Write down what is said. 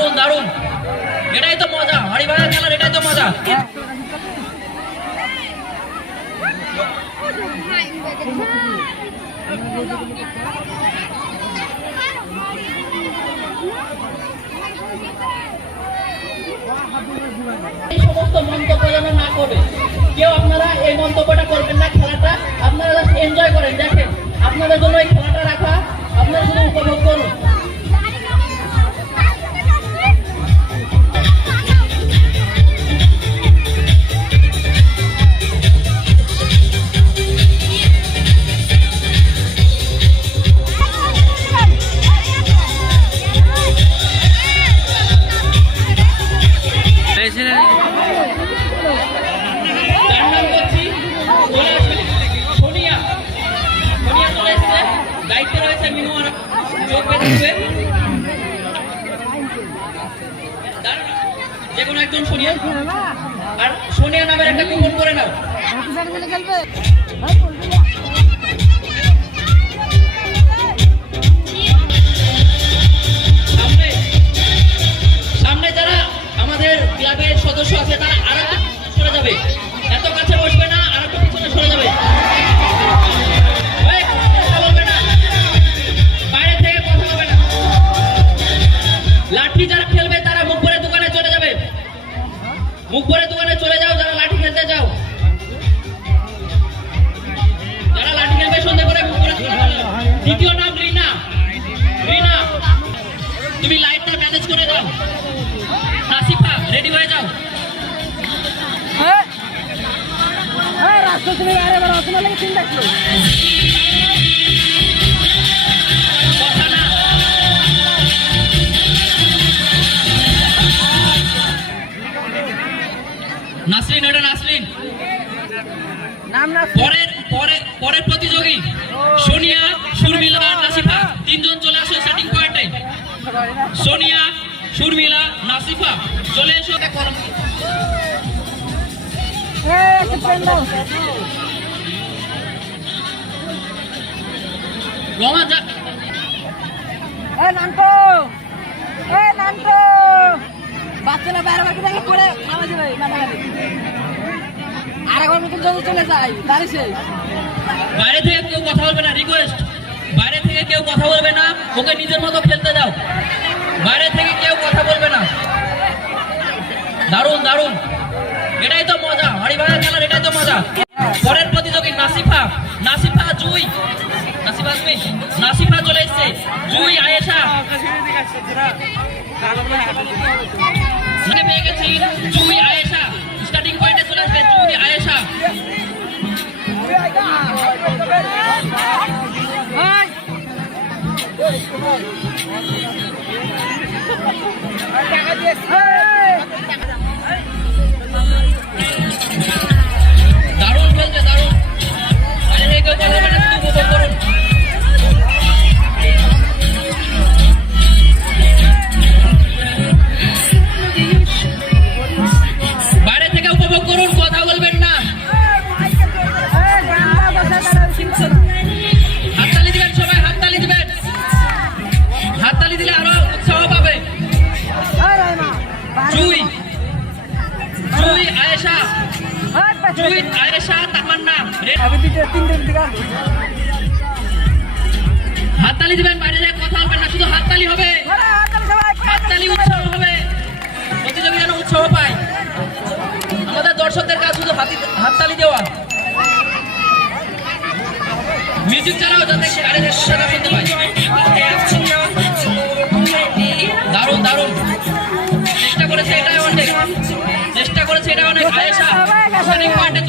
দারুণ দারুণ, এটাই তো মজা, হাড়ি ভাঙা খেলার এটাই তো মজা। এই সমস্ত মন্তব্য যেন না করবে কেউ, আপনারা এই মন্তব্যটা করবেন না। খেলাটা আপনারা জাস্ট এনজয় করেন। দেখেন আপনাদের জন্য এই খেলাটা রাখা, আপনারা শুধু উপভোগ করুন। যেকোনো একজন সোনিয়া, আর সোনিয়া নামের একটা কুপন করে নাও। সামনে যারা আমাদের ক্লাবের সদস্য আছে তারা আরো সরে যাবে, এত কাছে বসবে না, আর একটু পিছনে সরে যাবে। লাঠি যারা খেলবে তারা মুখ ভরে দোকানে চলে যাবে, মুখ ভরে দোকানে চলে যাও যারা লাঠি খেলতে যাও। যারা লাঠি খেলবে সন্ধ্যে করে মুখ ভরে দোকানে চলে যাও। দ্বিতীয় নাম রিনা, রিনা তুমি লাইটটা ম্যানেজ করে দাও। নাসিফা রেডি হয়ে যাও। রাস্তা তুমি আরে বড় অসুবিধা লাগে চিন্তা করো। নাসরিন, এটা নাসরিন। পরের প্রতিযোগী সোনিয়া, সুরমিলা, নাসিফা, তিনজন চলে আসো স্টার্টিং পয়েন্টে। সোনিয়া, সুরমিলা, নাসিফা চলে এসো। রোমান যা, বাচ্চারা বাইরে বাইরে দেখে পড়ে খাওয়া যাবে আর একবার নতুন জল চলে যায় দাঁড়িয়েছে। বাইরে থেকে কেউ কথা বলবে না, রিকোয়েস্ট, বাইরে থেকে কেউ কথা বলবে না, ওকে নিজের মতো খেলতে দাও, বাইরে থেকে কেউ কথা বলবে না। দারুণ দারুণ, এটাই তো মজা, হাড়ি ভাঙা খেলার এটাই তো মজা। পরের প্রতিযোগী নাসিফা, নাসিফা জুই, নাসিফা জুই, নাসিফা চলে এসছে, জুই, আয়েশা পেয়ে গেছি। জুই, আয়েশা স্টার্টিং পয়েন্টে চলে আসবে। জুই, আয়েশা দারুণ খেলছে, দারুণ। বাইরে থেকে কেউ কথা বলবে না, শুধু উপভোগ করুন। বাইরে থেকে উপভোগ করুন, কথা বলবেন না। হাততালি দিবেন সবাই, হাততালি দিবেন, হাততালি দিলে আরো উৎসাহ পাবে। জুই, জুই, আয়েশা, জুই, আয়েশা, তামান্না হাততালি দিবেন, বাইরে থেকে কথা বলবেন না, শুধু হাততালি হবে, হাততালি উৎসাহ হবে, প্রতিযোগী যেন উৎসাহ পায়। আমাদের দর্শকদের কাছে শুধু হাততালি দেওয়া, মিউজিক ছাড়াও যাতে গাড়ি শুনতে পায়। দারুণ দারুণ, চেষ্টা করেছে এটাই অনেক, চেষ্টা করেছে এটা অনেক। আয়েশা পয়েন্টে